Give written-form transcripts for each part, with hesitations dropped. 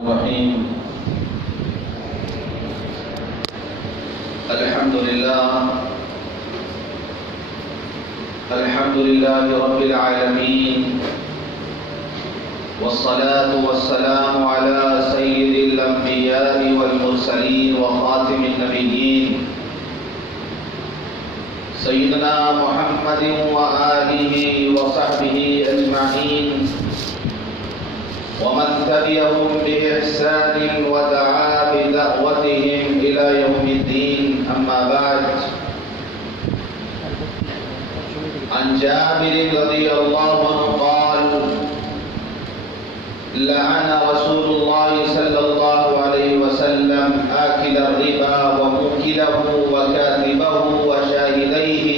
الرحيم. الحمد لله رب العالمين، والصلاة والسلام على سيد الأنبياء والمرسلين وخاتم النبيين سيدنا محمد وآله وصحبه أجمعين، ومن تبعهم بإحسان ودعا بدعوتهم إلى يوم الدين. أما بعد، عن جابر رضي الله عنه قال: لعن رسول الله صلى الله عليه وسلم آكل الربا وموكله وكاتبه وشاهديه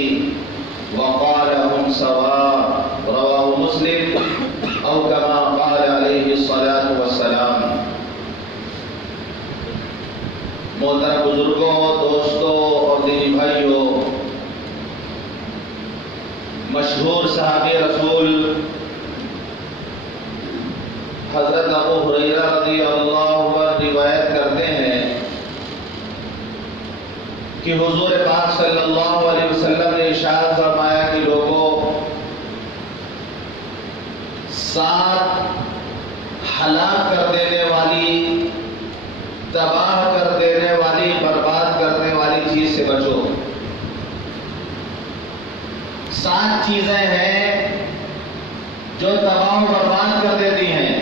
وقال هم سواء. رواه مسلم او كما قال علیہ الصلاۃ والسلام. محترم بزرگوں، دوستوں اور دینی بھائیوں، مشہور صحابی رسول حضرت ابو ہریرہ رضی اللہ عنہ روایت کرتے ہیں کہ حضور پاک صلی اللہ علیہ وسلم نے ارشاد فرمایا کہ لوگوں، 7 ہلاک کر دینے والی، تباہ کر دینے والی، برباد کرنے والی چیز سے بچو. 7 چیزیں ہیں جو تباہ و برباد کر دیتی ہیں.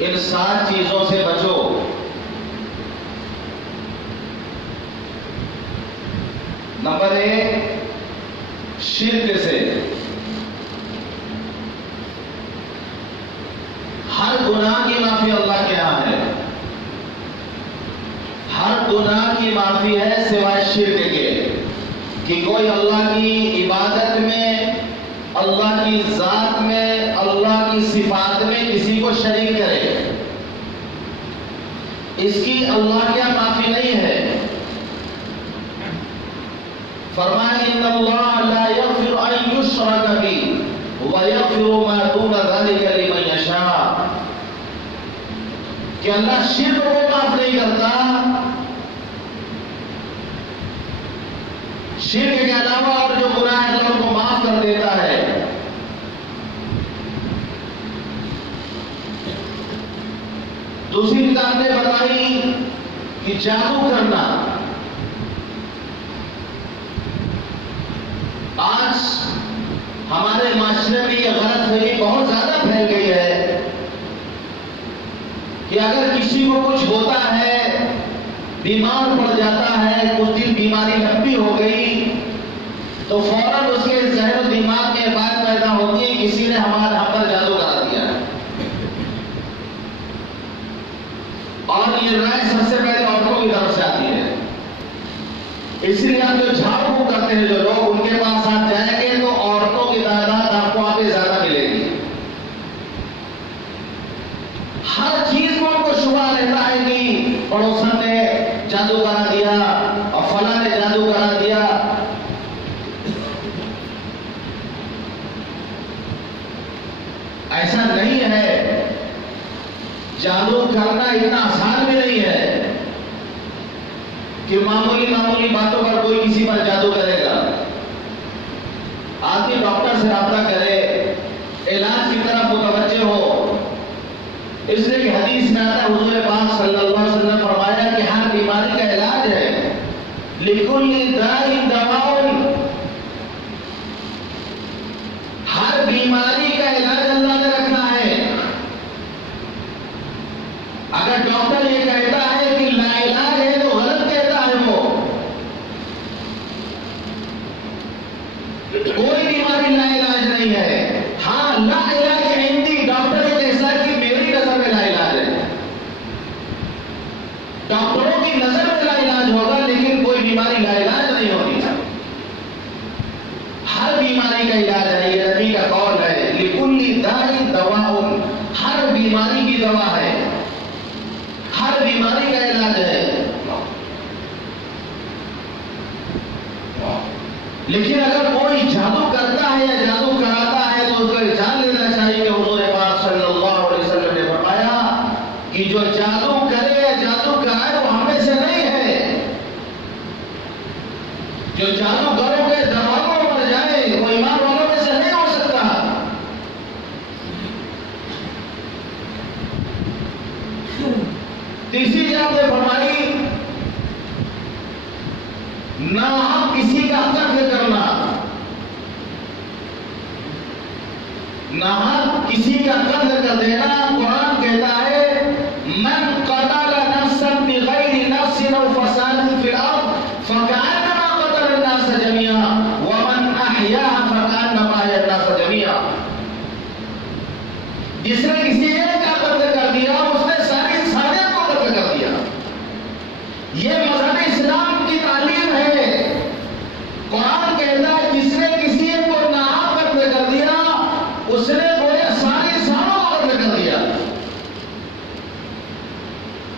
ان 7 چیزوں سے بچو. نمبر 1، شرک سے. ہر گناہ کی معافی اللہ کے ہاں ہے. ہر گناہ کی معافی ہے سوائے شرک کے، کہ کوئی اللہ کی عبادت میں، اللہ کی ذات میں، اللہ کی صفات میں کسی کو شریک کرے. اس کی اللہ کے ہاں معافی نہیں ہے. فرمایا ان اللہ لا یغفر ان یشرک بہ ویغفر ما دون ذلک لمن یشاء، کہ اللہ شرک کو معاف نہیں کرتا، شرک کے علاوہ اور جو گناہ ہے اللہ کو معاف کر دیتا ہے. دوسری کتاب نے بتائی کہ جادو کرنا. آج ہمارے معاشرے میں یہ غلط فہمی بہت زیادہ پھیل گئی ہے کہ اگر کسی کو کچھ ہوتا ہے، بیمار پڑ جاتا ہے، کچھ دن بیماری لمبی ہو گئی، تو فوراً اس کے ذہن و دماغ میں بات پیدا ہوتی ہے کسی نے ہم پر جادو کرا دیا. اور یہ رائے سب سے پہلے عورتوں کی طرف سے آتی ہے. اس لیے آپ جو جھاڑ پھونک کرتے ہیں جو لوگ، ان کے پاس آپ جائیں گے تو عورتوں کی تعداد آپ کو وہاں پہ زیادہ ملے گی. ہر چیز میں ان کو شبہ رہتا ہے کہ پڑوسن نے جادو کرا دیا اور فلاں نے جادو کرا دیا. ایسا نہیں ہے. جادو کرنا اتنا آسان بھی نہیں ہے کہ معمولی باتوں پر کوئی کسی پر جادو کرے گا. آدمی ڈاکٹر سے رابطہ کرے، علاج کی طرف متوجہ ہو. اس لیے کہ حدیث میں آتا ہے، حضور پاک صلی اللہ علیہ وسلم نے فرمایا کہ ہر بیماری کا علاج ہے. لِكُلِّ دَاءٍ دَوَاءٌ، ہر بیماری کا علاج اللہ نے رکھا ہے. اگر ڈاکٹر یہ کہتا ہے کہ لا علاج ہے تو غلط کہتا ہے. وہ کوئی بیماری لا علاج نہیں ہے. ہاں، لا علاج عندی، ڈاکٹر یہ کہتا ہے کہ میری نظر میں لا علاج ہے. ڈاکٹروں کی نظر میں لا علاج ہوگا، لیکن کوئی بیماری لا علاج نہیں ہوتی. ہر بیماری کا علاج ہے. یہ نبی کا قول ہے، لِكُلِّ دَاءٍ دَوَاءٌ، ہر بیماری کی دوا ہے، ہر بیماری کا علاج ہے. لیکن اگر کوئی جادو کرتا ہے یا جادو کراتا ہے تو اس کو جان لینا چاہیے کہ حضور پاک صلی اللہ علیہ وسلم نے فرمایا کہ جو جادو کرے یا جادو کرائے وہ ہم میں سے نہیں ہے. جو جادوگروں کے دروازوں پر جائے وہ ایمان والوں میں سے نہیں ہو سکتا. تیسری جگہ پہ فرمائی نہ ہم کسی کا قتل کرنا، نہ ہم کسی کا قتل کر دینا. قرآن کہتا ہے من قتل نفسا بغیر نفس او فساد فی الارض فکأنما قتل الناس جميعا ومن احیاها فکأنما احیا الناس جميعا. جس نے کسی ایک کا قتل کر دیا اس نے ساری انسانیت کو قتل کر دیا. یہ مذہب اسلام کی تعلیم ہے. قرآن کہتا ہے جس نے کسی ایک کو ناحق قتل کر دیا اس نے گویا ساری انسانوں کو قتل کر دیا.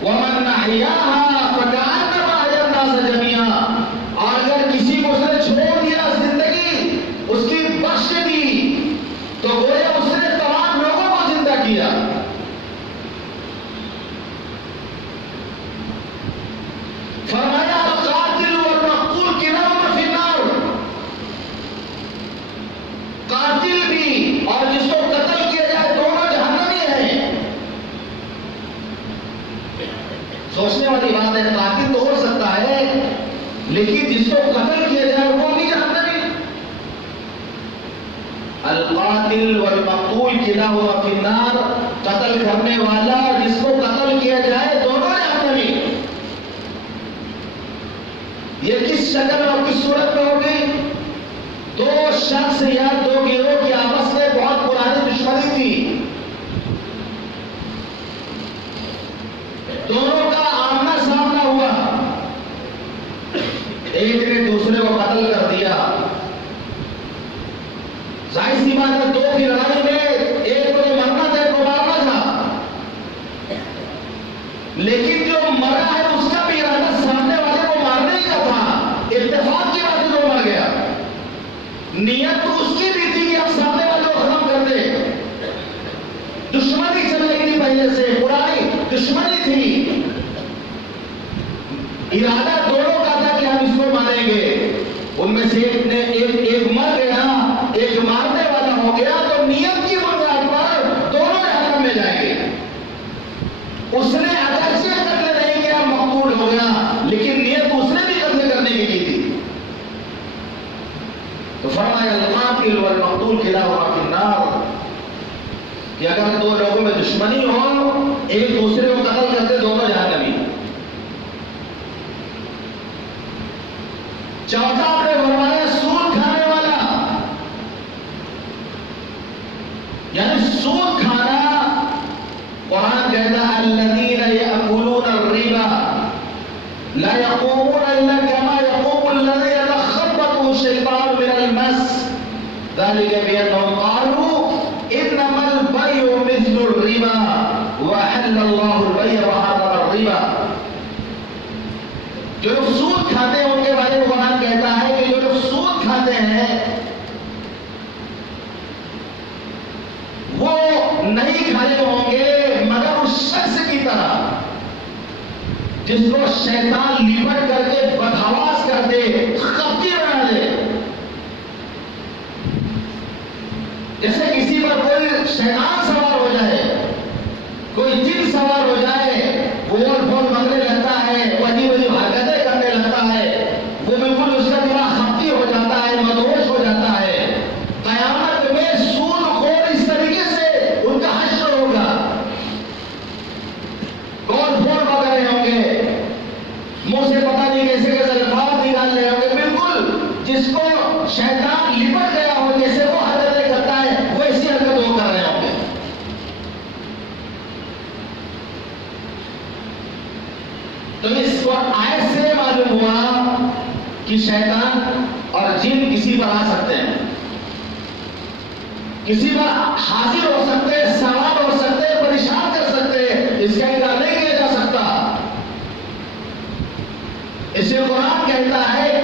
وَمَنْ أَحْيَاهَا فَكَأَنَّمَا أَحْيَا النَّاسَ جَمِيعًا. اور اگر کسی کو اس نے چھوڑ دیا زندگی اس کی بخش دی تو گویا اس نے تمام لوگوں کو زندہ کیا. فرمایا القاتل والمقتول کلاہما فی النار. قاتل بھی اور جس کو قتل کیا جائے دونوں جہنمی ہیں. سوچنے والی بات ہے. قاتل تو ہو سکتا ہے لیکن جس کو قتل کیا جائے وہ بھی جہنمی. القاتل والمقتول کلاہما فی النار. قتل کرنے والا اور جس کو قتل کیا جائے دونوں جہنمی. یہ کس شکل اور کس صورت میں ہوگی؟ دو شخص یا دو گروہ کی آپس میں بہت پرانی دشمنی تھی. دونوں کا آمنا سامنا ہوا. ایک نے دوسرے کو قتل کر دیا. ظاہر سی بات ہے دو کی لڑائی میں ایک کو مرنا تھا ایک کو مارنا تھا. لیکن جو مرا ہے اس کا بھی ارادہ سامنے والے کو مارنے کا تھا. اتفاق کی بات جو مر گیا. نیت تو اس کی بھی تھی کہ ہم سامنے والے کو ختم کر دیں. دشمنی چلے گی پہلے سے پرانی دشمنی تھی. ارادہ دونوں کا تھا کہ ہم اس کو ماریں گے. ان میں سے ایک مر گیا ایک مارنے والا ہو گیا تو نیت کی بنیاد پر دونوں جہنم میں جائیں گے. اس نے اگرچہ قتل نہیں کیا مقبول ہو گیا لیکن نیت اس نے بھی قتل کرنے کی تھی. تو فرمایا القاتل والمقتول کلاہما فی النار کہ اگر دو لوگوں میں دشمنی ہو ایک دوسرے کو قتل کرتے دونوں جہنمی. چوتھا آپ نے فرمایا سود کھانے والا. یعنی سود کھانا قرآن کہتا ہے الذین یأکلون الربا لا یقومون الا کما یقوم الذی یتخبطه الشیطان من المس ذلک بأنهم قالوا انما البیع مثل الربا وأحل اللہ البیع وحرم الربا. جو لوگ سود کھاتے ہیں ان کے بارے میں قرآن کہتا ہے کہ جو لوگ سود کھاتے ہیں وہ نہیں کھائے ہوں گے مگر اس شخص کی طرح جس کو شیطان لپٹ کر کے بدحواس کر دے خپتی بنا دے. جیسے کسی پر کوئی شیطان سوار ہو جائے کوئی جن سوار ہو جائے بول بول مانگنے لگتا ہے عجیب عجیب حرکتیں کرنے لگتا ہے وہ بالکل اس کا دماغ خپتی ہو جاتا ہے مدہوش ہو جاتا ہے. قیامت میں سود خور اس طریقے سے ان کا حشر ہوگا. گول پھول پکڑ رہے ہوں گے منہ سے پتہ نہیں کیسے کیسے الفاظ نکال رہے ہوں گے. بالکل جس کو شیطان لپٹ گیا ہو جیسے وہ حرکتیں کرتا ہے ویسی حرکت وہ کر رہے ہوں گے. تو اس کو آیت سے معلوم ہوا کہ شیطان اور جن کسی پر آ سکتے ہیں کسی پر حاضر ہو سکتے ہیں سوار ہو سکتے ہیں پریشان کر سکتے ہیں. اس کا انکار نہیں کیا جا سکتا. اسے قرآن کہتا ہے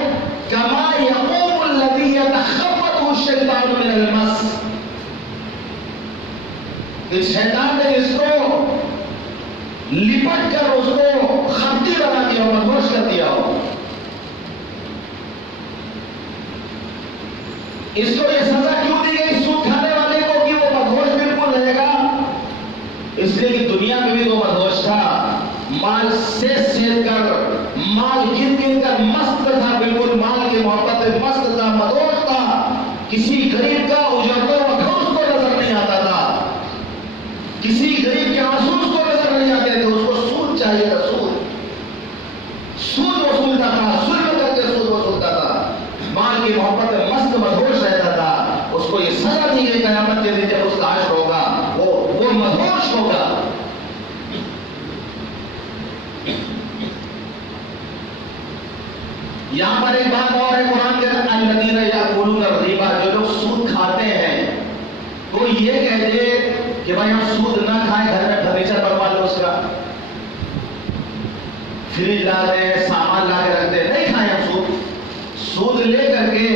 کما یقوم الذی یتخبطه الشیطان من المس. اس شیطان نے اس کو لپٹ کر اس کو خمتی بنا دیا ہو، مدہوش کر دیا ہو. اس کو یہ سزا کیوں دی گئی سود کھانے والے کو کہ وہ مدہوش بالکل رہے گا؟ اس لیے کہ دنیا میں بھی تو مدہوش تھا، مال سے کر، مال گن کر مست تھا، بالکل مال کی محبت میں مست تھا، مدہوش تھا. کسی غریب کا اجڑتا ہوا گھر اس کو نظر نہیں آتا تھا، کسی غریب کے آنسو اس کو نظر نہیں آتے تھے. اس کو سود چاہیے تھا، سود وصولتا تھا، ظلم کر کے سود وصولتا تھا، مال کی محبت میں مست مدہوش رہتا تھا. اس کو یہ سزا دی گئی قیامت کے دن جب اس کا حشر ہوگا، وہ مدہوش ہوگا. یہاں پر ایک بات اور ہے قرآن کے اندر، الذین یأکلون الربا، جو لوگ سود کھاتے ہیں. کوئی یہ کہہ دے کہ بھائی ہم سود نہ کھائیں، گھر میں فرنیچر بنوا لو، اس کا فریج لا دیں، سامان لا کے رکھ دیں، نہیں کھائیں ہم سود. سود لے کر کے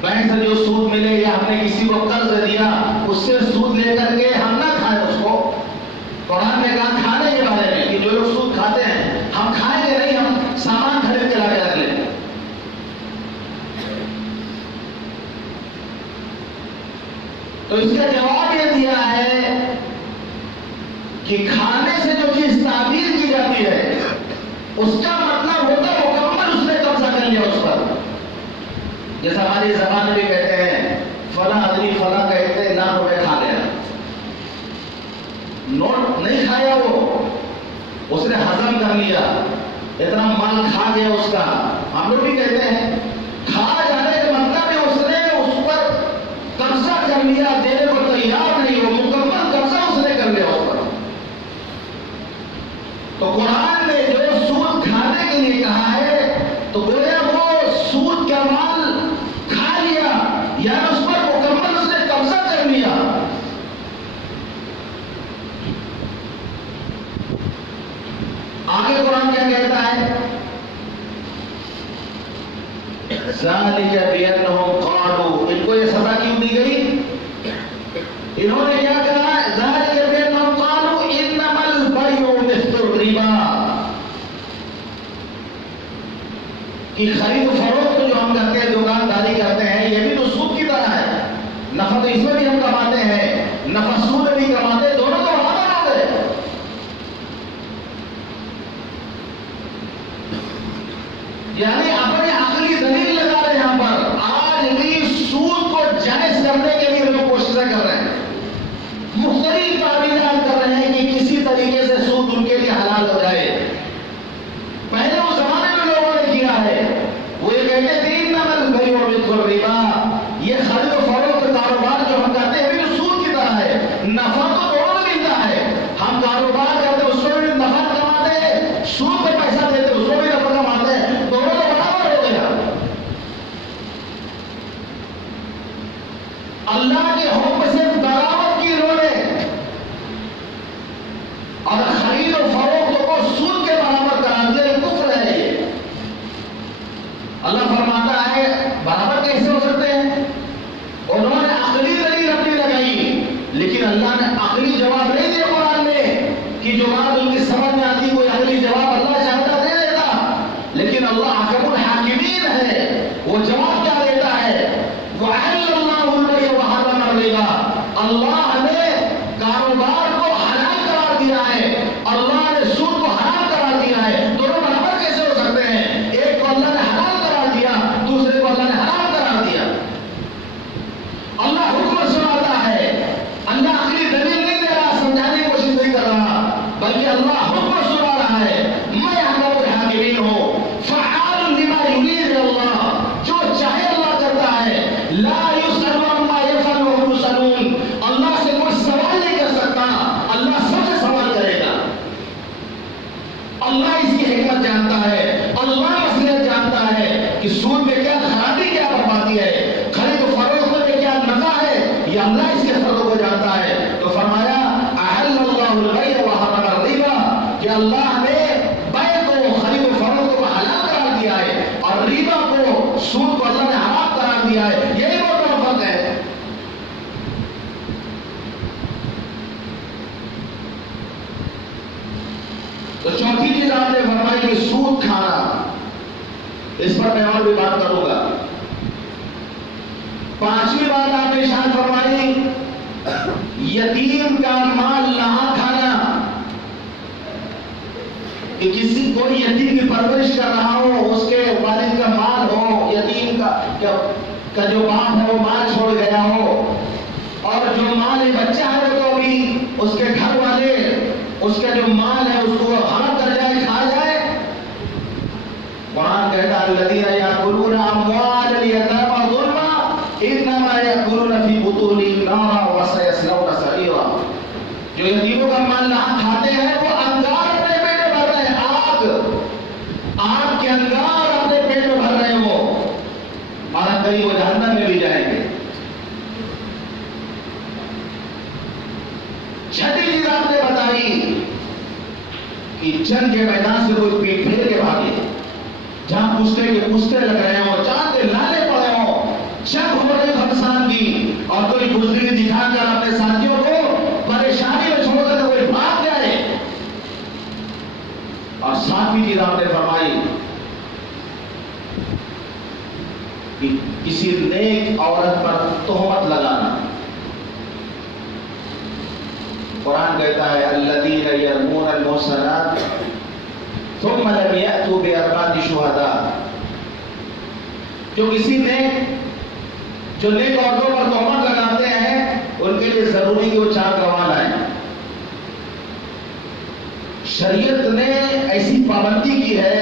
بینک سے جو سود ملے یا ہم نے کسی کو قرض دیا اس سے سود لے کر کے ہم نہ کھائیں اس کو. قرآن نے کہا کھانے کے بارے میں کہ جو لوگ سود کھاتے ہیں ہم کھائیں گے نہیں، ہم سامان خرید کے لا کے رکھ لیں. تو اس کا جواب یہ دیا ہے کہ کھانے سے جو چیز تعبیر کی جاتی ہے اس کا مطلب ہوتا ہے مکمل اس نے قبضہ کر لیا اس پر. جیسا ہماری زبان میں کہتے ہیں فلاں آدمی فلاں کا اتنے لاکھ روپے کھا گیا. نوٹ نہیں کھایا، وہ اس نے ہضم کر لیا، اتنا مال کھا گیا اس کا. ہم لوگ بھی کہتے ہیں کھا جانے کا مطلب ہے اس نے اس پر قبضہ کر لیا، دینے کو تیار نہیں، وہ مکمل قبضہ اس نے کر لیا اس پر. تو قرآن نے جو سود کھانے کے لیے کہا ہے تو گویا وہ سود کا مال کھا لیا، یعنی اس پر مکمل اس نے قبضہ کر لیا. آگے قرآن کیا کہتا ہے؟ ذَلِكَ بِأَنَّهُمْ قَالُوا، ان کو یہ سزا کیوں دی گئی؟ انہوں نے کیا کہا؟ ذَلِكَ بِأَنَّهُمْ قَالُوا إِنَّمَا الْبَيْعُ مِثْلُ الرِّبَا، کہ خرید و فروخت جو ہم کرتے ہیں، دکانداری کرتے ہیں، یہ بھی تو سود کی طرح ہے. نفع تو اس میں بھی ہم کماتے ہیں، نفع سود میں بھی کماتے ہیں، دونوں تو برابر ہو گئے. یعنی اپنے عقلی دلیل لگا رہے ہیں یہاں پر. آج بھی سود کو جائز کرنے کے لیے لوگ کوششیں کر رہے ہیں، مختلف تعبیرات کر رہے ہیں کہ کسی طریقے سے سود ان کے لیے حلال ہو جائے. پہلے اس زمانے میں لوگوں نے کیا ہے، وہ یہ کہتے تھے انما البیع مثل الربا، یہ خرید و فروخت کاروبار جو ہم کرتے ہیں بھی سود کی طرح ہے. نفع تو دونوں ملتا ہے، ہم کاروبار کرتے ہیں اس میں بھی نفع کماتے ہیں، سود پہ پیسہ دیتے اس میں بھی نفع کماتے ہیں، دونوں تو برابر ہو گیا. اللہ کے حکم سے بغاوت کی انہوں نے اور خرید و فروخت کو سود کے برابر قرار دیا. کفر ہے یہ. اللہ فرماتا ہے برابر کیسے ہو سکتے ہیں؟ انہوں نے عقلی دلیل اپنی لگائی، لیکن اللہ نے عقلی جواب نہیں دیا قرآن میں کہ جو بات ان کی سمجھ میں آتی کوئی عقلی جواب اللہ چاہتا دے دیتا. لیکن اللہ حکم الحاکمین ہے، وہ جواب کیا دیتا ہے؟ وَأَحَلَّ اللَّهُ الْبَيْعَ وَحَرَّمَ الرِّبَا، اللہ نے کاروبار کو حلال قرار دیا ہے، اللہ نے سود کو حرام قرار دیا ہے. دونوں برابر کیسے ہو سکتے ہیں؟ ایک کو اللہ نے حلال قرار دیا، دوسرے کو اللہ نے حرام قرار دیا. اللہ حکم سناتا ہے، اللہ عقلی دلیل نہیں دے رہا، سمجھانے کی کوشش نہیں کر رہا، بلکہ اللہ حکم سنا رہا ہے. میں احکام الحاکمین ہوں، فعال لما یرید اللہ، جو چاہے اللہ کرتا ہے. لا یسأل عما یفعل وهم یسألون، اللہ سے کوئی سوال نہیں کر سکتا، اللہ سب سے سوال کرے گا. اللہ اس کی حکمت جانتا ہے، اللہ مصلحت جانتا ہے کہ سود میں کیا خرابی کیا بربادی ہے، خرید و فروخت میں کیا نفع ہے، یہ اللہ اس کے فرقوں کو جانتا ہے. تو فرمایا احل اللہ البیع وحرم الربا، کہ اللہ نے بیع کو خرید و فروخت کو حلال قرار دیا ہے اور ربا کو سود کو اللہ نے حرام قرار دیا ہے. یہی بہت بڑا فرق ہے. تو چوتھی چیز آپ نے فرمائی کہ سود کھانا، اس پر میں اور بھی بات کروں گا۔ پانچویں بات آپ نے ارشاد فرمائی یتیم کا مال نہ کھانا، کہ کسی کوئی یتیم کی پرورش کر رہا ہو، اس کے والد کا مال ہو، یتیم کا جو باپ ہے وہ مال چھوڑ گیا ہو، اور جو مال بچہ ہے وہ تو ابھی اس کے گھر والے اس کا جو مال ہے اس کو ہڑپ کر جائے، کھا جائے۔ قرآن کہتا ہے الذین یأکلون اموال الیتامی ظلما انما یأکلون فی بطونہم نارا وسیصلون سعیرا۔ جو یتیموں کا مال نہ کھاتے ہیں وہ انگار اپنے پیٹ میں بھر رہے ہیں، آگ کے انگار اپنے پیٹ میں بھر رہے ہیں وہ، اور اندر وہ جہنم میں بھی جائیں گے۔ چھٹی چیز آپ نے بتائی کہ جنگ کے میدان سے کوئی پیٹ پھیر کے بھاگے، جہاں پوچھتے کے پوچھتے لگ رہے ہوں، چاند کے لالے پڑے ہوں، جنگ ہو رہے گھمسان کی، اور کوئی بزدلی دکھا کر اپنے ساتھیوں کو پریشانی میں چھوڑ کر کوئی بھاگ جائے۔ اور ساتویں چیز آپ نے فرمائی کہ کسی نیک عورت پر تہمت لگانا۔ قرآن کہتا ہے الذین یرمون المحصنات ثم لم یأتوا بأربعة شہداء، جو نیک عورتوں پر تہمت لگاتے ہیں ان کے لیے ضروری کہ وہ 4 گواہ لائیں۔ شریعت نے ایسی پابندی کی ہے،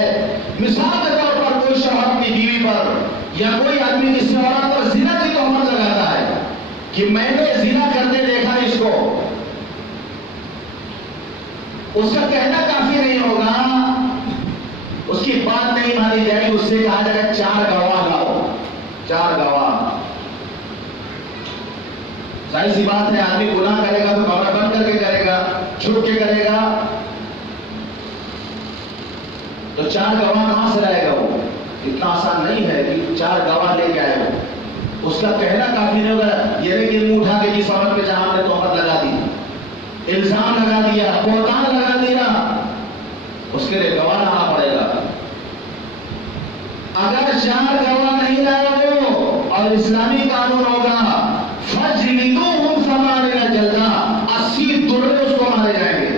مثال کے طور پر کوئی شوہر اپنی بیوی پر یا کوئی آدمی کسی عورت پر زنا کی تہمت لگاتا ہے کہ میں نے زنا کرتے دیکھا اس کو، اس کا کہنا کافی نہیں ہوگا، اس کی بات نہیں مانی جائے گی، اس سے کہا جائے گا 4 گواہ لاؤ، 4 گواہ۔ ظاہر سی بات ہے آدمی گناہ کرے گا تو کمرہ بند کر کے کرے گا، چھپ کے کرے گا، تو 4 گواہ کہاں سے لائے گا وہ؟ اتنا آسان نہیں ہے کہ 4 گواہ لے کے آئے ہو، اس کا کہنا کافی نہیں ہوگا۔ یہ نہیں کہ منہ اٹھا کے جس عورت پہ جہاں نے تہمت لگا دی، الزام لگا دیا، بہتان لگا دیا، اس کے لیے گواہ لانا پڑے گا۔ اگر 4 گواہ نہیں لائے ہو اور اسلامی قانون ہوگا فَجْلِدُوهُمْ 80 جلدہ، 80 درے اس کو مارے جائیں گے۔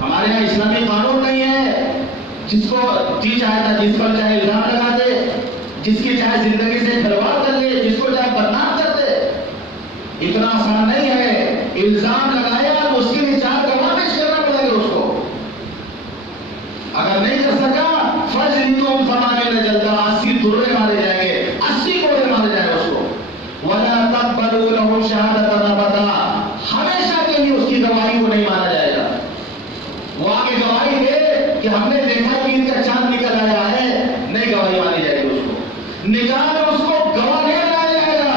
ہمارے یہاں اسلامی قانون نہیں ہے، جس کو جی چاہتا جس پر چاہے الزام لگا دے، جس کی چاہے زندگی سے کھلواڑ کر لے، جس کو چاہے بدنام کر دے۔ اتنا آسان نہیں ہے، الزام لگایا تو اس کے لیے 4 گواہ پیش کرنا پڑے گا اس کو۔ اگر نہیں کر سکا فَجْلِدُوهُمْ 80 جلدہ، 80 درے مارے جائیں گے، 80 کوڑے مارے جائیں گے اس کو۔ وَلَا تَقْبَلُوا لَهُمْ شَهَادَةً أَبَدًا، ہمیشہ کے لیے اس کی گواہی کو نہیں مانا جائے گا۔ وہ آگے گواہی دے کہ ہم نے دیکھا کہ ان کا چاند نکل آیا ہے، نہیں گواہی مانی جائے گی اس کو۔ نکاح میں اس کو گواہ نہیں لایا جائے گا،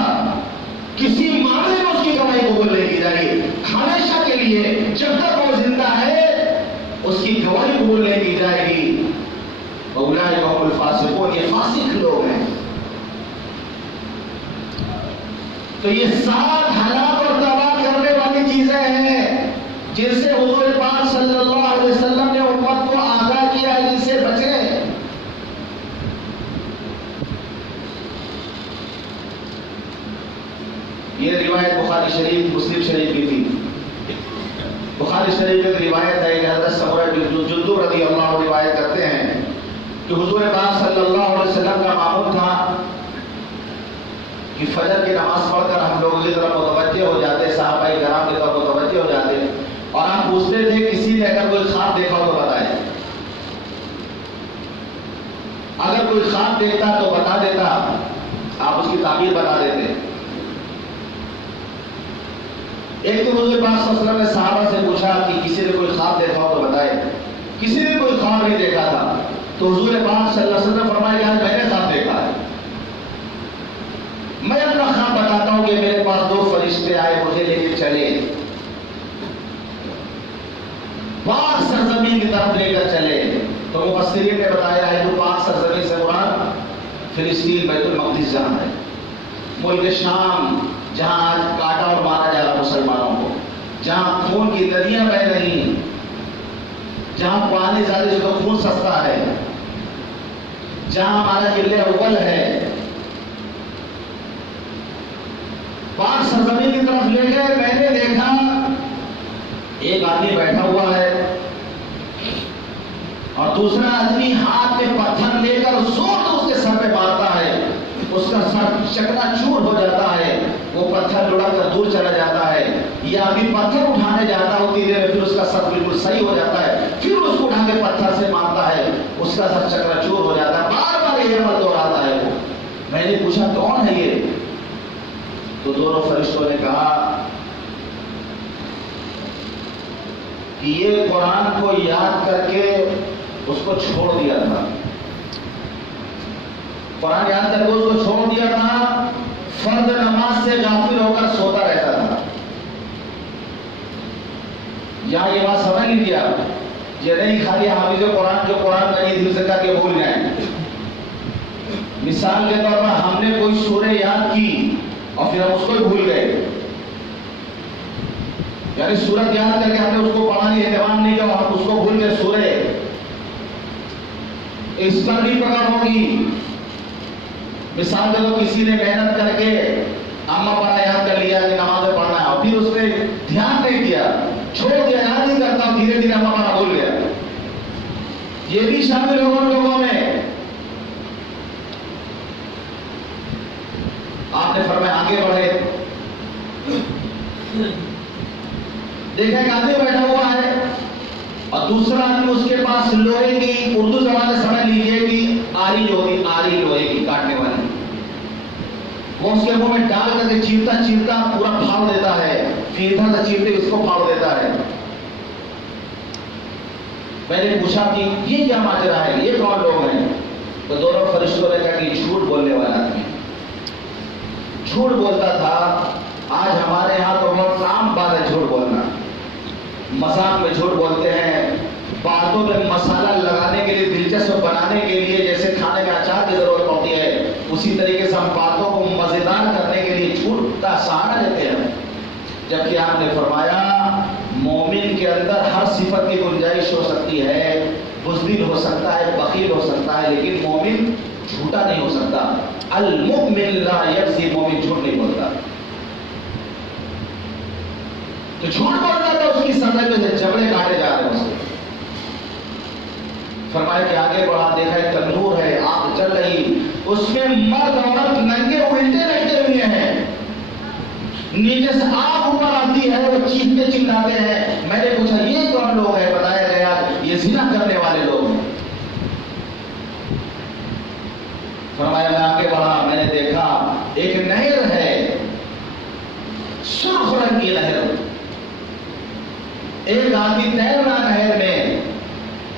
کسی معاملے میں اس کی گواہی قبول نہیں کی جائے گی۔ ہمیشہ کے لیے جب تک وہ زندہ ہے اس کی گواہی قبول نہیں کی جائے گی۔ اولئک هم الفاسقون، یہ فاسق لوگ ہیں۔ تو یہ 7 ہلاک اور تباہ کرنے والی چیزیں ہیں جن سے حضور پاک صلی اللہ علیہ وسلم نے امت کو آگاہ کیا ہے، جن سے بچیں۔ یہ روایت بخاری شریف مسلم شریف کی تھی۔ بخاری شریف میں ایک روایت ہے کہ حضرت سمرہ جندب رضی اللہ عنہ روایت کرتے ہیں کہ حضور پاک صلی اللہ علیہ وسلم کا معمول تھا کہ فجر کی نماز پڑھ کر ہم لوگوں کی طرف متوجہ ہو جاتے، صحابہ کرام کی طرف متوجہ ہو جاتے، اور آپ پوچھتے تھے کسی نے اگر کوئی خواب دیکھا ہو تو بتائے۔ اگر کوئی خواب دیکھتا تو بتا دیتا، آپ اس کی تعبیر بتا دیتے۔ ایک تو حضور پاک صلی اللہ علیہ وسلم نے صحابہ سے پوچھا کہ کسی نے کوئی خواب دیکھا ہو تو بتائے۔ کسی نے کوئی خواب نہیں دیکھا تھا، تو حضور پاک صلی اللہ علیہ وسلم نے فرمایا کہ آج میں نے خواب دیکھا ہے۔ میں اپنا خواب بتاتا ہوں کہ میرے پاس 2 فرشتے آئے، مجھے لے کے چلے، پاک سرزمین کی طرف لے کر چلے۔ تو مفسرین نے بتایا ہے جو پاک سرزمین سے مراد فلسطین بیت المقدس جہاں ہے، ملک شام جہاں آج کاٹا اور مارا جا رہا مسلمانوں کو، جہاں خون کی ندیاں بہ رہی، جہاں پانی زیادہ سے تو خون سستا ہے، جہاں ہمارا قلعہ اول ہے، پاک سرزمین کی طرف لے گئے. میں نے دیکھا ایک آدمی بیٹھا ہوا ہے اور دوسرا آدمی ہاتھ میں پتھر لے کر زور سے اس کے سر پہ مارتا ہے. اس کا سر چکنا چور ہو جاتا ہے، وہ پتھر لڑا کر دور چلا جاتا ہے. یہ آدمی پتھر اٹھانے جاتا ہوتی دیر پھر اس کا سر بالکل صحیح ہو جاتا ہے، پھر اس کو اٹھا کے پتھر سے مارتا ہے، اس کا سر چکنا چور ہو جاتا ہے. بار بار یہ عمل دہراتا ہے. وہ میں نے پوچھا کون ہے یہ؟ تو دونوں فرشتوں نے کہا کہ یہ قرآن کو یاد کر کے اس کو چھوڑ دیا تھا. قرآن یاد کر کے اس کو چھوڑ دیا تھا، فرض نماز سے غافل ہو کر سوتا رہتا تھا. یہاں یہ بات سمجھ لیجیے آپ، یہ نہیں خالی حافظ قرآن جو قرآن کا دل سے کر کے بھول جائیں. مثال کے طور پر ہم نے کوئی سورہ یاد کی اور پھر ہم اس کو ہی بھول گئے، یعنی سورت یاد کر کے ہم نے اس کو پڑھا نہیں، اہتمام نہیں کیا، ہم اس کو بھول گئے سورہ، اس پر بھی پکڑ ہوگی. مثال دے دو کسی نے محنت کر کے اما پڑھا یاد کر لیا کہ نماز پڑھنا ہے اور پھر اس نے دھیان نہیں دیا، چھوڑ دیا، یاد نہیں کرتا، دھیرے دھیرے اما پڑھا بھول گیا. یہ بھی شامل ہوگا ان لوگوں میں. آپ نے فرمایا آگے بڑھے، دیکھا ایک آدمی بیٹھا ہوا ہے اور دوسرا آدمی اس کے پاس لوہے کی، اردو زبان سے سمجھ لیجیے کہ آری جو ہوگی، آری لوہے کی کاٹنے والی، وہ اس کے منہ میں ڈال کر کے چیرتا چیرتا پورا پھاڑ دیتا ہے، پھر ادھر سے چیرتے اس کو پھاڑ دیتا ہے. میں نے پوچھا کہ یہ کیا ماجرا ہے، یہ کون لوگ ہیں؟ تو دونوں فرشتوں نے کہا کہ جھوٹ بولنے والا آدمی جھوٹ بولتا تھا. آج ہمارے یہاں تو بہت عام بات ہے جھوٹ بولنا، مذاق میں جھوٹ بولتے ہیں، باتوں میں مسالہ لگانے کے لیے، دلچسپ بنانے کے لیے، جیسے کھانے میں اچار کی ضرورت ہوتی ہے اسی طریقے سے ہم باتوں کو مزیدار کرنے کے لیے جھوٹ کا سہارا لیتے ہیں. جبکہ آپ نے فرمایا مومن کے اندر ہر صفت کی گنجائش ہو سکتی ہے، بزدل ہو سکتا ہے، بخیل ہو سکتا ہے، لیکن مومن جھوٹا نہیں ہو سکتا. المؤمن لا یکذب، مومن جھوٹ نہیں بولتا. تو جھوٹ بولتا تو اس کی سزا میں سے جبڑے کاٹے جا رہے ہیں. اس کے فرمایا کہ آگے بڑھا، دیکھا ایک تندور ہے، آگ جل رہی، اس میں مرد عورت ننگے الٹے رہتے ہوئے ہیں، نیچے سے آگ اوپر آتی ہے، وہ چیختے چلاتے ہیں. میں نے پوچھا یہ کون لوگ ہیں؟ بتایا گیا یہ زنا کرنے والے لوگ ہیں. فرمایا میں آگے بڑھا، میں نے دیکھا ایک نہر ہے، سرخ رنگ کی نہر. ایک آدمی تیر رہا نہر میں،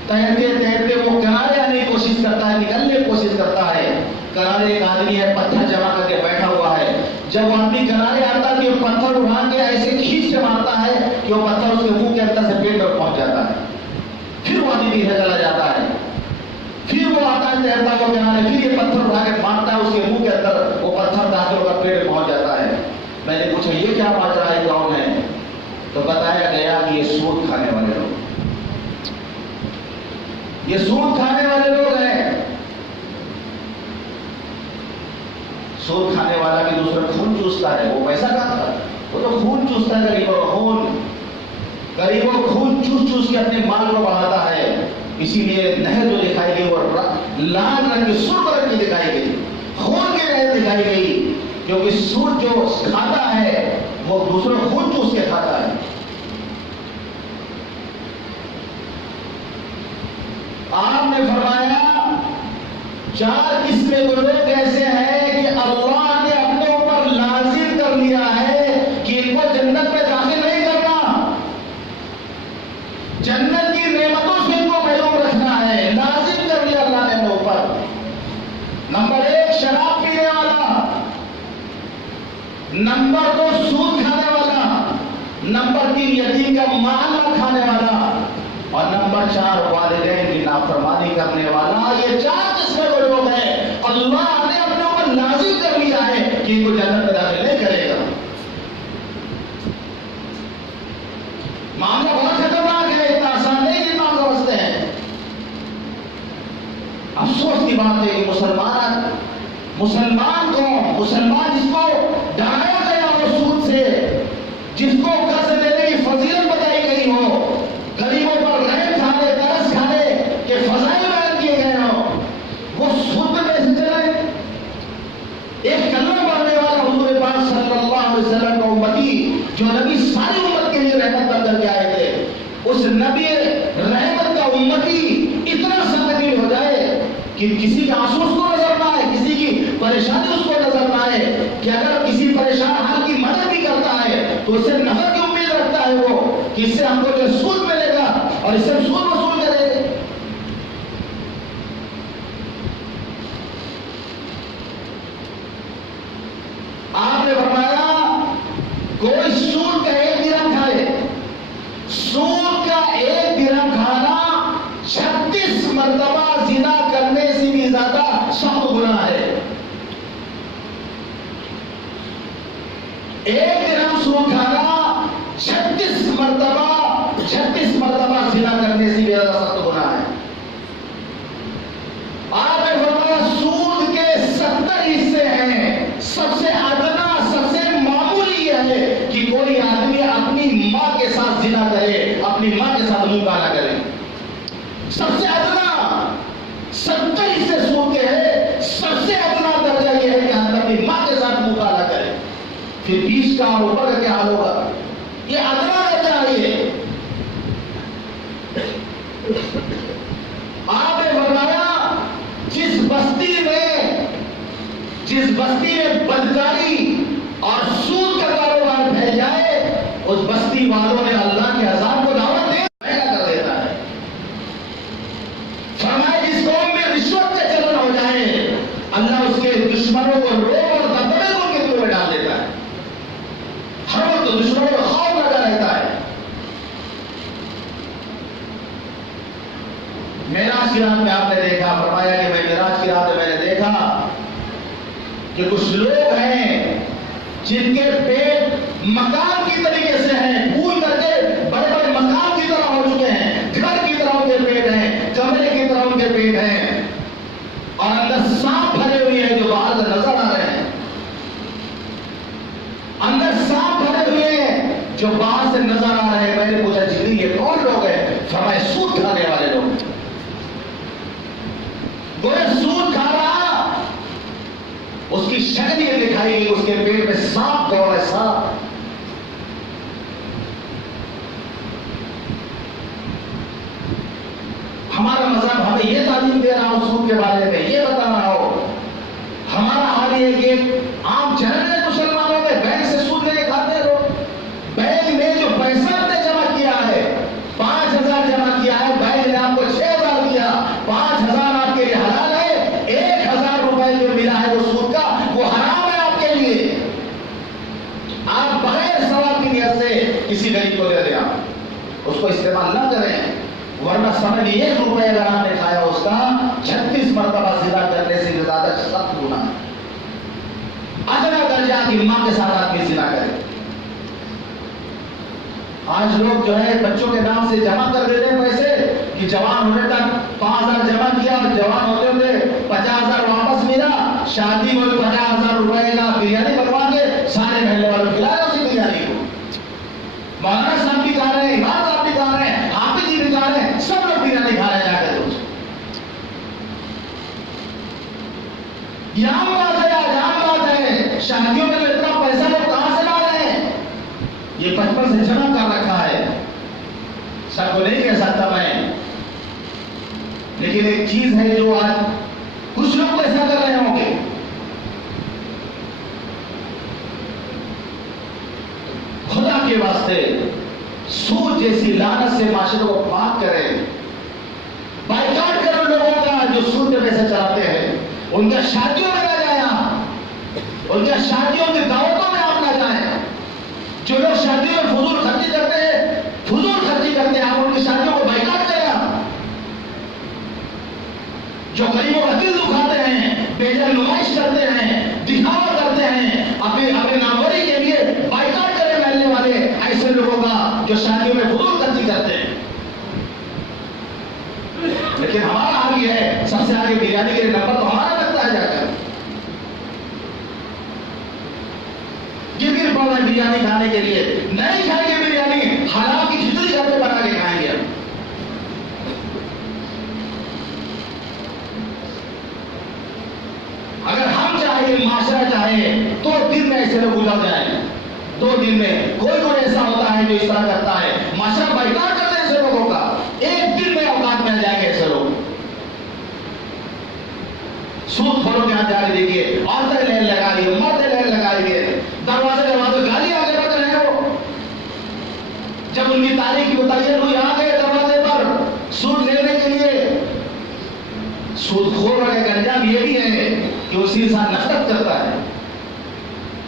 تیرتے تیرتے وہ کنارے آنے کی کوشش کرتا ہے، نکلنے کی کوشش کرتا ہے. کنارے ایک آدمی ہے، پتھر جمع کر کے بیٹھا ہوا ہے. جب وہ آدمی کنارے آتا ہے تو پتھر اٹھا کے ایسے کھینچ کے مارتا ہے کہ وہ پتھر اس کے منہ کے اندر سے پیٹ پر پہنچ جاتا ہے. پھر وہ آدمی پیچھے چلا جاتا ہے، پھر وہ آتا ہے تیرتا کو کنارے، پھر یہ پتھر اٹھا کے مارتا ہے، اس کے منہ کے اندر وہ پتھر داخل ہو کر پیٹ میں پہنچ جاتا ہے. میں نے پوچھا یہ کیا ماجرا ہے، کون ہے؟ تو بتایا گیا کہ یہ سود کھانے والے لوگ، یہ سود کھانے والے لوگ ہیں. سود کھانے والا بھی دوسرا خون چوستا ہے، وہ پیسہ کھاتا ہے، وہ تو خون چوستا ہے، غریبوں کا خون، غریبوں خون چوس چوس کے اپنے مال کو بڑھاتا ہے. اسی لیے نہر جو دکھائی گئی وہ لال رنگ کی، سرخ رنگ کی دکھائی گئی، خون کی نہر دکھائی گئی، کیونکہ سود جو کھاتا ہے وہ دوسروں خون چوس کے کھاتا ہے. آپ نے فرمایا 4 قسمیں کے لوگ ایسے ہیں کہ اللہ نے اپنے اوپر لازم کر لیا ہے کہ ان کو جنت میں داخل نہیں کرنا، جنت کی نعمتوں سے ان کو محروم رکھنا ہے، لازم کر لیا اللہ نے اپنے اوپر. نمبر 1 شراب پینے والا، نمبر 2 سود کھانے والا، نمبر 3 یتیم کا مال نہ کھانے والا، اور نمبر 4 والدین کی نافرمانی کرنے والا. یہ 4 قسمیں وہ لوگ ہیں اللہ نے اپنے اوپر لازم کر لیا ہے کہ ان کو جنت میں داخل نہیں کرے گا. کی بات ہے کہ مسلمان کون؟ مسلمان جس کو ڈرایا گیا ہو سود سے، جس کو قرض دینے کی فضیلت بتائی گئی ہو، غریبوں پر رحم کھانے، ترس کھانے کے فضائل بیان کیے گئے ہو، وہ سود میں کیسے چلے؟ ایک کلمہ پڑھنے والا حضور پاک صلی اللہ علیہ وسلم کا امتی، جو نبی ساری امت کے لیے رحمت بن کر کے آئے تھے، اس نبی رحمت کا امتی اتنا سنگین ہو جائے کہ کسی کا آنسو اس کو نظر نہ آئے، کسی کی پریشانی اس کو نظر نہ آئے، کہ اگر کسی پریشان حال کی مدد بھی کرتا ہے تو اس سے نفع کی امید رکھتا ہے وہ کہ اس سے ہم کو جو سود ملے گا اور اس سے سود وصول کرے گا۔ آپ نے فرمایا کوئی سود کا 1 درہم کھائے، سود کا 1 درہم کھانا 36 مرتبہ زنا کرنے سے بھی زیادہ سخت گناہ ہے۔ 1 درہم سود کھانا 36 مرتبہ زنا کرنے سے بھی زیادہ سخت گناہ ہے۔ آپ نے فرمایا سود کے 70 حصے ہیں، سب سے ادنا، سب سے معمولی یہ ہے کہ کوئی آدمی اپنی ماں کے ساتھ زنا کرے، اپنی ماں کے ساتھ منہ کالا کرے۔ سب سے ادنا 70 حصے سود کے ہے، سب سے ادنا درجہ یہ ہے کہ آدمی اپنی ماں کے ساتھ منہ کالا کرے۔ پھر 20 کا اور اوپر کا کیا حال ہوگا؟ یہ ادنا درجہ ہے۔ آپ نے فرمایا جس بستی میں بدکاری اور سود کا کاروبار پھیل جائے، اس بستی والوں نے اللہ کے عذاب کو دعوت دے مہنگا کر دیتا ہے۔ فرمایا جس قوم میں رشوت کا چلن ہو جائے، اللہ اس کے دشمنوں کو روب اور دبدبے کو ان کے دلوں میں ڈال دیتا ہے۔ ہر وقت دشمنوں کو خوف لگا رہتا ہے۔ معراج کی رات میں آپ نے دیکھا، فرمایا کہ میں معراج کی رات میں نے دیکھا کہ کچھ لوگ ہیں جن کے پیٹ مکان کی طریقے سے ہیں، پھول کر کے بڑے بڑے مکان کی طرح ہو چکے ہیں، گھر کی طرح ان کے پیٹ ہیں، کمرے کی طرح ان کے پیٹ ہیں، اور اندر سانپ بھرے ہوئے ہیں جو باہر سے نظر آ رہے ہیں، اندر سانپ بھرے ہوئے ہیں جو باہر سے نظر آ رہے ہیں۔ میں نے پوچھا جبریل یہ کون لوگ ہیں؟ فرمایا سود کھانے والے لوگ۔ کوئی سود کھا رہا، اس کی شکل یہ دکھائی گئی، اس کے پیٹ میں سانپ دوڑ ہے، سانپ۔ ہمارا مذہب ہمیں یہ تعلیم دے رہا ہو، سود کے بارے میں یہ بتا رہا ہو۔ ہمارا حال یہ کہ عام چلن ہے مسلمانوں میں، بینک سے سود لے کے کھاتے ہیں لوگ۔ بینک میں جو پیسہ آپ نے جمع کیا ہے، 5000 جمع کیا ہے، بینک نے آپ کو 6000 دیا، 5000 آپ کے لیے حلال ہے، 1000 روپے جو ملا ہے وہ سود کا، وہ حرام ہے آپ کے لیے۔ آپ بغیر ثواب کی نیت سے کسی غریب کو دے دیں، آپ اس کو استعمال نہ کریں، ورنہ سمجھ 1 روپے اگر آپ نے کھایا اس کا 36 مرتبہ زنا کرنے سے زیادہ سخت گناہ ہے۔ ادنا درجہ کی ماں کے ساتھ آدمی زنا کرے۔ آج لوگ جو ہے بچوں کے نام سے جمع کر دیتے ہیں پیسے کہ جوان ہونے تک 5000 جمع کیا، جوان ہوتے ہوتے 50000 واپس ملا، شادی میں 50000 روپے کا بریانی بنوا کے سارے محلے والوں کو کھلایا اسی بریانی کو۔ مولانا صاحب بھی کھا رہے ہیں، امام صاحب بھی کھا رہے ہیں، حافظ جی بھی کھا رہے ہیں، سب لوگ بریانی کھا رہے ہیں جا کر روز۔ یہ عام بات ہے، آج عام بات ہے۔ شادیوں میں جو اتنا پیسہ لوگ کہاں سے لا رہے ہیں؟ یہ بچپن سے جمع کر رکھا ہے۔ سب کو نہیں کہہ سکتا میں، لیکن ایک چیز ہے جو آج کچھ لوگ ایسا کر رہے ہوں گے۔ خدا کے واسطے سود جیسی لعنت سے معاشرے کو پاک کریں، بائیکاٹ کرو لوگوں کا جو سود کے پیسے چلاتے ہیں، ان کا شادیوں میں نہ جائیں، ان کا شادیوں کی دعوتوں میں آپ نہ جائیں۔ جو لوگ شادیوں میں فضول خرچی کرتے ہیں، آپ ان کی شادیوں کو بائیکاٹ کریں۔ جو غریبوں کا دل دکھاتے ہیں، بے جا نمائش کرتے ہیں، دکھاوا کرتے ہیں، اپنے ناموری کے لیے بائیکاٹ کریں محلے والے ایسے لوگوں کا جو شادیوں میں فضول خرچی کرتے ہیں۔ لیکن ہمارا حال بریانی ہے، سب سے آگے بریانی کے نمبر تو ہمارا لگتا ہے جا کر. گر گر پڑ رہا ہے بریانی کھانے کے لیے. نہیں کھائیں گے بریانی، حلال کی کھچڑی گھر پہ بنا کے کھائیں گے. اگر ہم چاہیں، معاشرہ چاہے تو دن میں ایسے لوگ گزر جائیں. 2 دن میں کوئی ایسا ہوتا ہے جو اس طرح کرتا ہے، معاشرہ بائیکاٹ کرتے ہیں ایسے لوگوں کا. 1 دن میں اوقات میں جائیں گے ایسے لوگ. سود خوروں کے ہاتھ جا کے دیکھیے، عورتیں لین لگا رہی ہے، مرد لین لگائیں گے، دروازے گالی آگے بڑھ رہے ہیں. وہ جب ان کی تاریخ کی متعین ہوئی آ گئے دروازے پر سود لینے کے لیے. سود خوروں کا انجام یہ بھی ہے کہ اسی انسان نفرت کرتا ہے.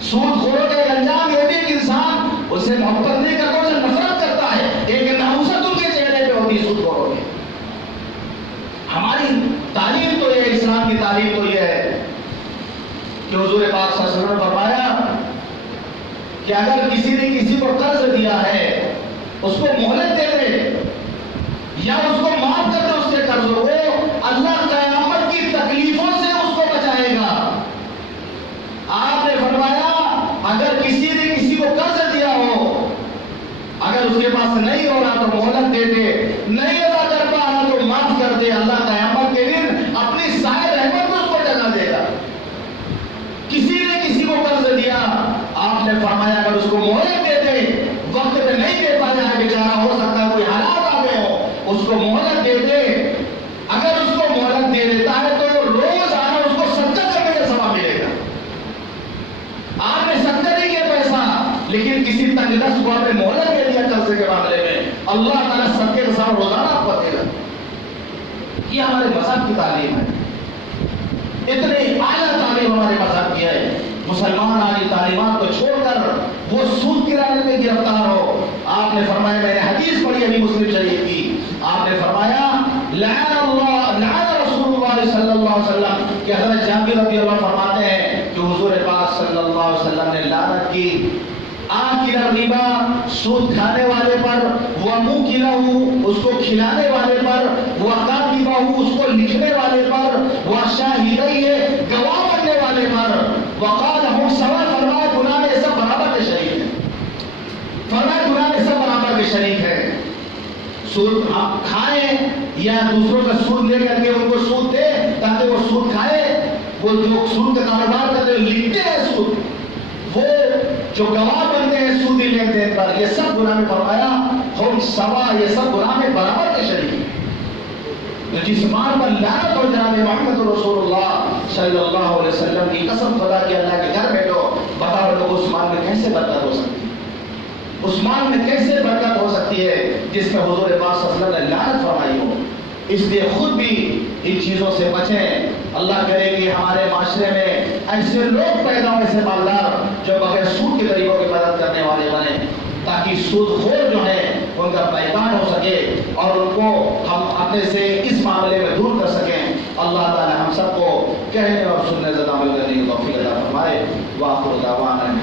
سود خوروں کا انجام یہ بھی ہے کہ انسان اس سے محبت نہیں کرتا، اسے نفرت کرتا ہے. ایک نحوست ان کے چہرے پہ ہوتی ہے سود خوروں کی. ہماری تعلیم تو یہ، اسلام کی تعلیم تو یہ ہے کہ حضور پاک صلی اللہ علیہ وسلم نے فرمایا کہ اگر کسی نے کسی کو قرض دیا ہے اس کو مہلت دے دے یا اس کو معاف کر دے اس کے قرضوں کو، اللہ قیامت کی تکلیفوں سے اس کو بچائے گا. آپ نے فرمایا اگر کسی نے کسی کو قرض دیا ہو، اگر اس کے پاس نہیں ہو رہا تو مہلت دے دے، نہیں ادا کر پا رہا تو معاف کر دے. اللہ قیامت کے دن اپنی سائے رحمت میں اس کو جگہ دے گا. کسی نے کسی کو قرض دیا، آپ نے فرمایا اگر اس کو مہلت دے دے، وقت پہ نہیں دے پایا ہے بیچارہ، ہو سکتا ہے کوئی حالات آ گئے ہو، اس کو مہلت دے دے. اگر اس کو مہلت دے دیتا ہے تو روز آنا اس کو صدقہ کرنے کا ثواب ملے گا. آپ نے صدقہ نہیں کیا پیسہ، لیکن کسی تنگ دست کو آپ نے مہلت دے دیا قرضے کے معاملے میں، اللہ تعالیٰ صدقے کا ثواب روزانہ آپ کو دے گا. یہ ہمارے مذہب کی تعلیم ہے. اتنی اعلیٰ تعلیم ہمارے مذہب کی ہے. مسلمان آج تعلیمات کو چھوڑ کر وہ سود کرانے میں گرفتار ہو. آپ نے فرمایا، میں نے حدیث پڑھی ابھی مسلم شریف کی، آپ نے فرمایا لعن رسول اللہ صلی اللہ علیہ وسلم کہ حضرت جابر رضی اللہ فرماتے ہیں کہ حضور پاک صلی اللہ علیہ وسلم نے لعنت کی آکل الربا، سود کھانے والے پر، وموکلہ، اس کو کھلانے والے پر، وکاتبہ، اس کو لکھنے والے پر، وشاہدیہ، گواہ بننے والے پر. وقال ہم سوال، فرمایا گناہ میں سب برابر کے شریک ہیں. فرمایا گناہ میں سب برابر کے شریک ہیں. سود آپ کھائیں یا دوسروں کا سود لے کر کے ان کو سود دے تاکہ وہ سود کھائے. وہ جو سود کا کاروبار کرتے ہیں لکھتے ہیں سود، وہ جو گواہ بنتے ہیں سودی لین دین پر، یہ سب گناہ میں فرمایا ہم سوا، یہ سب گناہ میں برابر کے شریک ہیں. جس مال پر لعنت ہو جناب محمد رسول اللہ صلی اللہ علیہ وسلم کی قسم خدا کی، اللہ کے گھر بیٹھو، بتاؤ لوگ اس مال میں کیسے برکت ہو سکتی ہے؟ اس مال میں کیسے برکت ہو سکتی ہے جس میں حضور پاک صلی اللہ علیہ وسلم نے لعنت فرمائی ہو؟ اس لیے خود بھی ان چیزوں سے بچیں. اللہ کرے کہ ہمارے معاشرے میں ایسے لوگ پیدا ہوں، ایسے مالدار جو بغیر سود کے طریقوں کی مدد کرنے والے بنے، تاکہ سود خور جو ہے ان کا بائیکاٹ ہو سکے اور ان کو ہم اپنے سے اس معاملے میں دور کر سکیں. اللہ تعالی ہم سب کو کہنے اور سننے زیادہ عمل کرنے کی توفیق عطا فرمائے. وآخر دعوانا